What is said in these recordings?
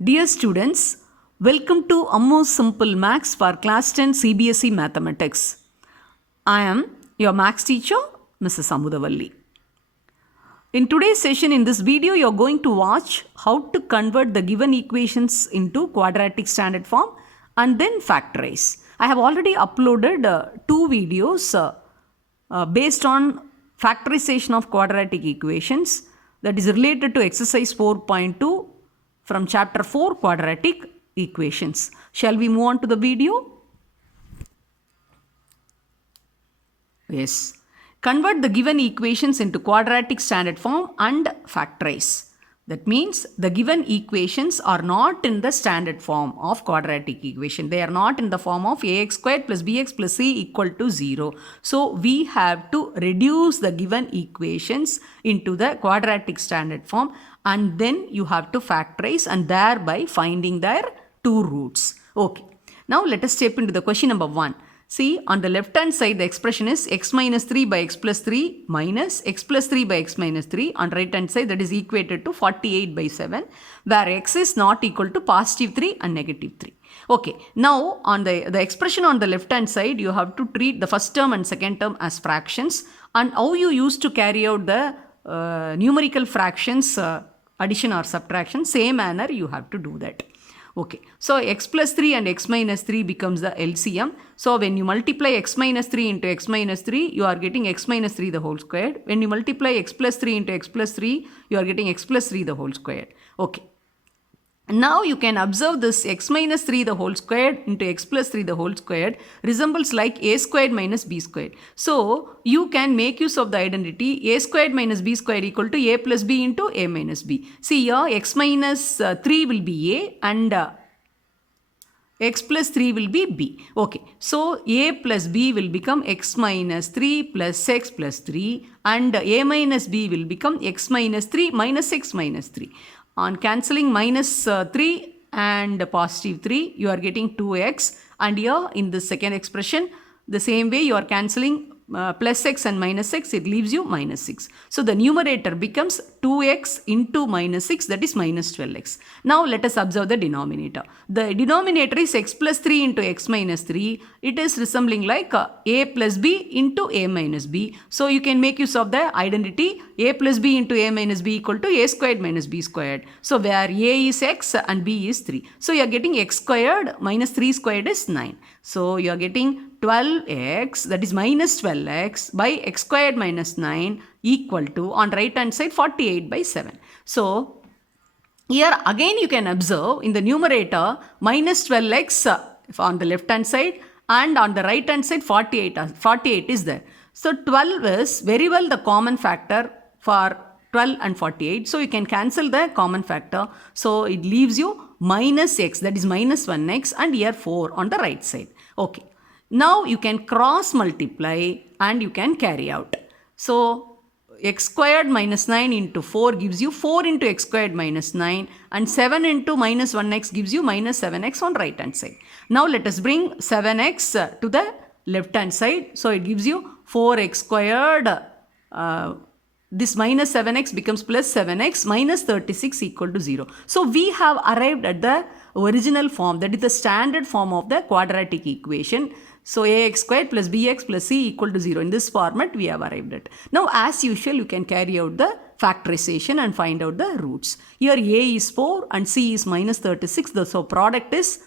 Dear students, welcome to Ammo's Simple Maths for Class 10 CBSE Mathematics. I am your Maths teacher, Mrs. Amudavalli. In today's session, in this video, you are going to watch how to convert the given equations into quadratic standard form and then factorize. I have already uploaded two videos based on factorization of quadratic equations that is related to exercise 4.2 from chapter 4 quadratic equations. Shall we move on to the video? Yes. Convert the given equations into quadratic standard form and factorize. That means the given equations are not in the standard form of quadratic equation. They are not in the form of ax squared plus bx plus c equal to 0. So we have to reduce the given equations into the quadratic standard form and then you have to factorize and thereby finding their two roots. Okay. Now let us step into the question number 1. See, on the left hand side the expression is x minus 3 by x plus 3 minus x plus 3 by x minus 3. On right hand side that is equated to 48 by 7 where x is not equal to positive 3 and negative 3. Okay, now on the expression on the left hand side you have to treat the first term and second term as fractions, and how you used to carry out the numerical fractions addition or subtraction, same manner you have to do that. Okay, so x plus 3 and x minus 3 becomes the LCM. So when you multiply x minus 3 into x minus 3, you are getting x minus 3 the whole squared. When you multiply x plus 3 into x plus 3, you are getting x plus 3 the whole squared. Okay. Now you can observe this x minus 3 the whole squared into x plus 3 the whole squared resembles like a squared minus b squared. So you can make use of the identity a squared minus b squared equal to a plus b into a minus b. See here x minus 3 will be a and x plus 3 will be b. Okay, so a plus b will become x minus 3 plus x plus 3 and a minus b will become x minus 3 minus x minus 3. On cancelling minus 3 and positive 3, you are getting 2x, and here in the second expression, the same way you are cancelling plus x and minus x, it leaves you minus 6. So the numerator becomes 2x into minus 6, that is minus 12x. Now let us observe the denominator. The denominator is x plus 3 into x minus 3. It is resembling like a plus b into a minus b. So you can make use of the identity a plus b into a minus b equal to a squared minus b squared. So where a is x and b is 3. So you are getting x squared minus 3 squared is 9. So you are getting 12x, that is minus 12x by x squared minus 9 equal to on right hand side 48 by 7. So here again you can observe in the numerator minus 12x on the left hand side and on the right hand side 48 is there. So 12 is very well the common factor for 12 and 48. So you can cancel the common factor. So it leaves you minus x, that is minus 1x, and here 4 on the right side. Okay. Now you can cross multiply and you can carry out. So x squared minus 9 into 4 gives you 4 into x squared minus 9, and 7 into minus 1x gives you minus 7x on right hand side. Now let us bring 7x to the left hand side. So it gives you 4x squared. This minus 7x becomes plus 7x minus 36 equal to 0. So we have arrived at the original form, that is the standard form of the quadratic equation. So ax squared plus bx plus c equal to 0. In this format we have arrived at. Now as usual you can carry out the factorization and find out the roots. Here a is 4 and c is minus 36. So product is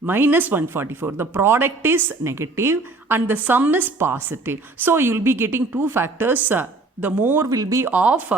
minus 144. The product is negative and the sum is positive. So you will be getting two factors. The more will be of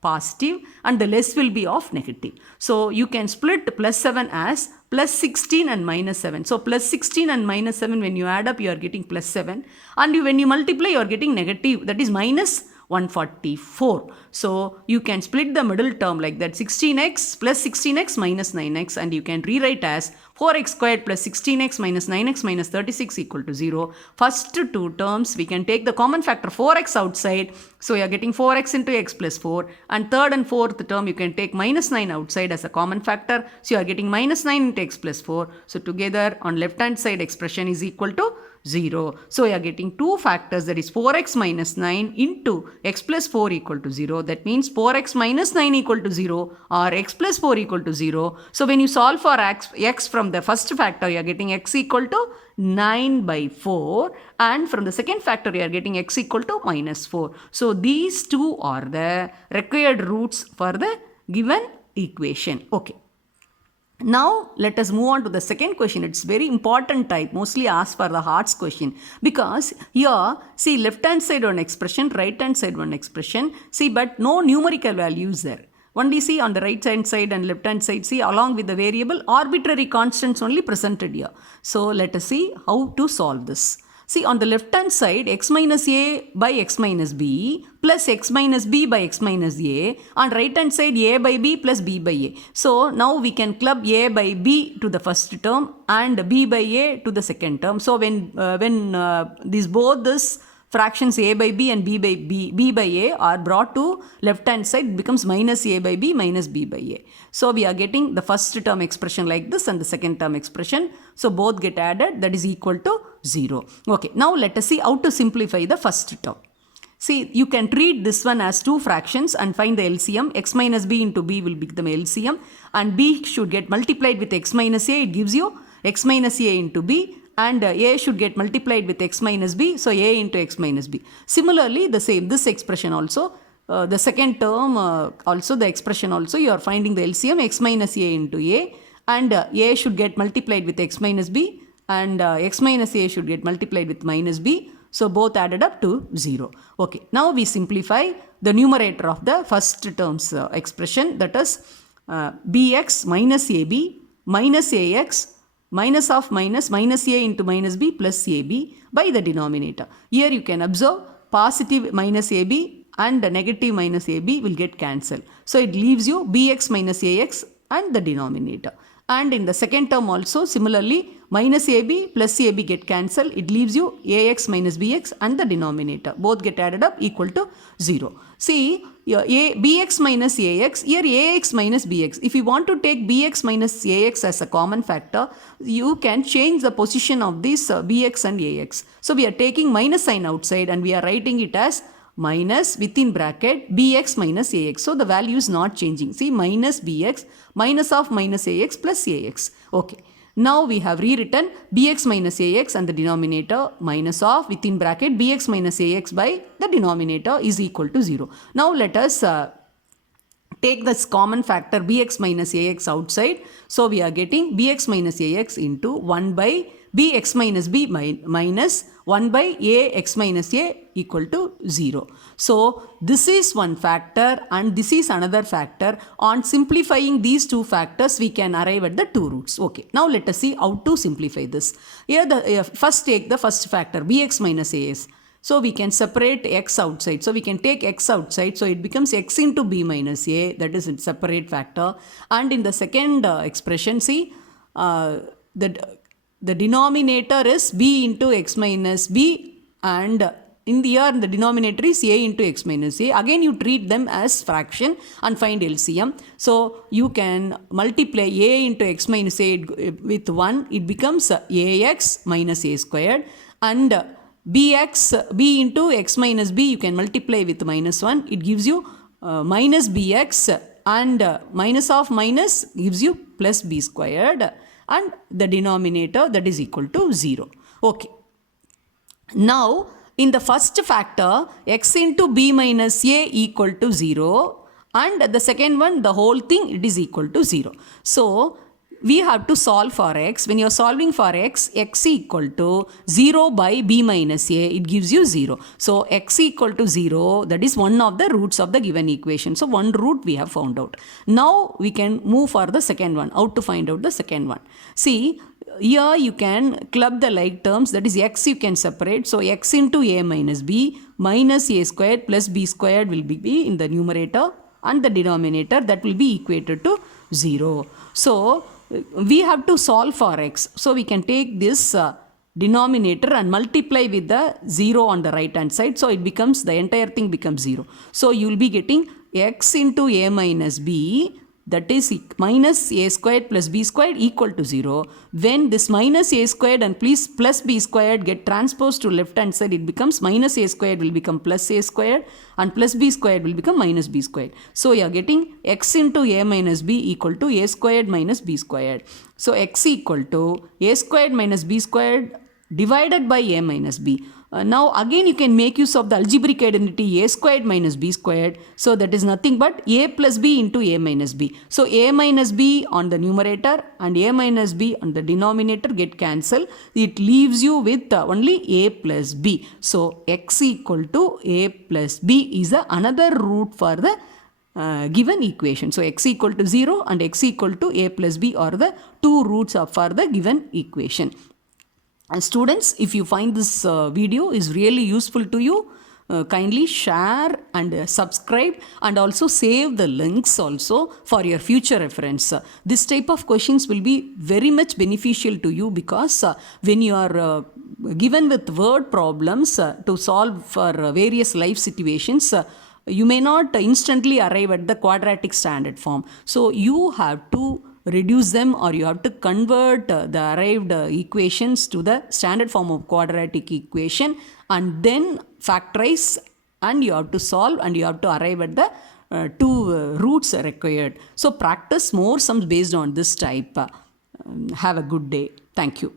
positive and the less will be of negative. So you can split plus 7 as plus 16 and minus 7. So plus 16 and minus 7, when you add up you are getting plus 7, and when you multiply you are getting negative, that is minus 144. So you can split the middle term like that, 16x plus 16x minus 9x, and you can rewrite as 4x squared plus 16x minus 9x minus 36 equal to 0. First two terms, we can take the common factor 4x outside. So you are getting 4x into x plus 4. And third and fourth term, you can take minus 9 outside as a common factor. So you are getting minus 9 into x plus 4. So together on left hand side expression is equal to 0. So you are getting two factors, that is 4x minus 9 into x plus 4 equal to 0. That means 4x minus 9 equal to 0 or x plus 4 equal to 0. So when you solve for x from the first factor, you are getting x equal to 9 by 4, and from the second factor you are getting x equal to minus 4. So these two are the required roots for the given equation. Okay. Now let us move on to the second question. It's very important type, mostly asked for the hearts question, because here see left hand side one expression, right hand side one expression, see but no numerical values there. Only see on the right hand side and left hand side, see along with the variable arbitrary constants only presented here. So let us see how to solve this. See on the left hand side, x minus a by x minus b plus x minus b by x minus a. On right hand side, a by b plus b by a. So now we can club a by b to the first term and b by a to the second term. So when these both this fractions a by b and b by a are brought to left hand side, it becomes minus a by b minus b by a. So we are getting the first term expression like this and the second term expression. So both get added, that is equal to 0. Okay, now let us see how to simplify the first term. See, you can treat this one as two fractions and find the LCM. X minus b into b will become LCM, and b should get multiplied with x minus a. It gives you x minus a into b, and a should get multiplied with x minus b. So a into x minus b. Similarly, the same, this expression also, the second term also, the expression also, you are finding the LCM x minus a into a, and a should get multiplied with x minus b, and x minus a should get multiplied with minus b. So both added up to 0. Okay, now we simplify the numerator of the first term's expression, that is bx minus ab minus ax minus of minus a into minus b plus ab by the denominator. Here you can observe positive minus ab and negative minus ab will get cancelled. So it leaves you bx minus ax and the denominator. And in the second term also similarly, minus ab plus ab get cancelled. It leaves you ax minus bx and the denominator. Both get added up equal to 0. See, bx minus ax, here ax minus bx. If you want to take bx minus ax as a common factor, you can change the position of this bx and ax. So we are taking minus sign outside and we are writing it as minus within bracket bx minus ax. So the value is not changing. See, minus bx minus of minus ax plus ax. Okay. Now we have rewritten bx minus ax and the denominator minus of within bracket bx minus ax by the denominator is equal to 0. Now let us take this common factor bx minus ax outside. So we are getting bx minus ax into 1 by bx minus b minus 1 by ax minus a equal to 0. So this is one factor and this is another factor. On simplifying these two factors, we can arrive at the two roots. Okay, now let us see how to simplify this. Here first take the first factor bx minus as. So we can separate x outside. So we can take x outside. So it becomes x into b minus a, that is its separate factor. And in the second expression, see the denominator is b into x minus b, and in the denominator is a into x minus a. Again you treat them as fraction and find LCM. So you can multiply a into x minus a with 1. It becomes ax minus a squared, and b into x minus b you can multiply with minus 1. It gives you minus bx, and minus of minus gives you plus b squared, and the denominator that is equal to 0. Okay. Now in the first factor, x into b minus a equal to 0, and the second one, the whole thing, it is equal to 0. So we have to solve for x. When you are solving for x equal to 0 by b minus a, it gives you 0. So x equal to 0, that is one of the roots of the given equation. So one root we have found out. Now we can move for the second one. How to find out the second one? See, here you can club the like terms, that is x you can separate. So x into a minus b minus a squared plus b squared will be in the numerator, and the denominator that will be equated to 0. So we have to solve for x. So we can take this denominator and multiply with the 0 on the right hand side. So it becomes, the entire thing becomes 0. So you will be getting x into a minus b, that is minus a squared plus b squared equal to 0. When this minus a squared and plus b squared get transposed to left hand side, it becomes minus a squared will become plus a squared and plus b squared will become minus b squared. So you are getting x into a minus b equal to a squared minus b squared. So x equal to a squared minus b squared divided by a minus b. Now again you can make use of the algebraic identity a squared minus b squared. So that is nothing but a plus b into a minus b. So a minus b on the numerator and a minus b on the denominator get cancelled. It leaves you with only a plus b. So x equal to a plus b is another root for the given equation. So x equal to 0 and x equal to a plus b are the two roots for the given equation. And students, if you find this video is really useful to you, kindly share and subscribe and also save the links also for your future reference. This type of questions will be very much beneficial to you because when you are given with word problems to solve for various life situations, you may not instantly arrive at the quadratic standard form. So you have to reduce them, or you have to convert the arrived equations to the standard form of quadratic equation and then factorize, and you have to solve and you have to arrive at the two roots required. So practice more sums based on this type. Have a good day. Thank you.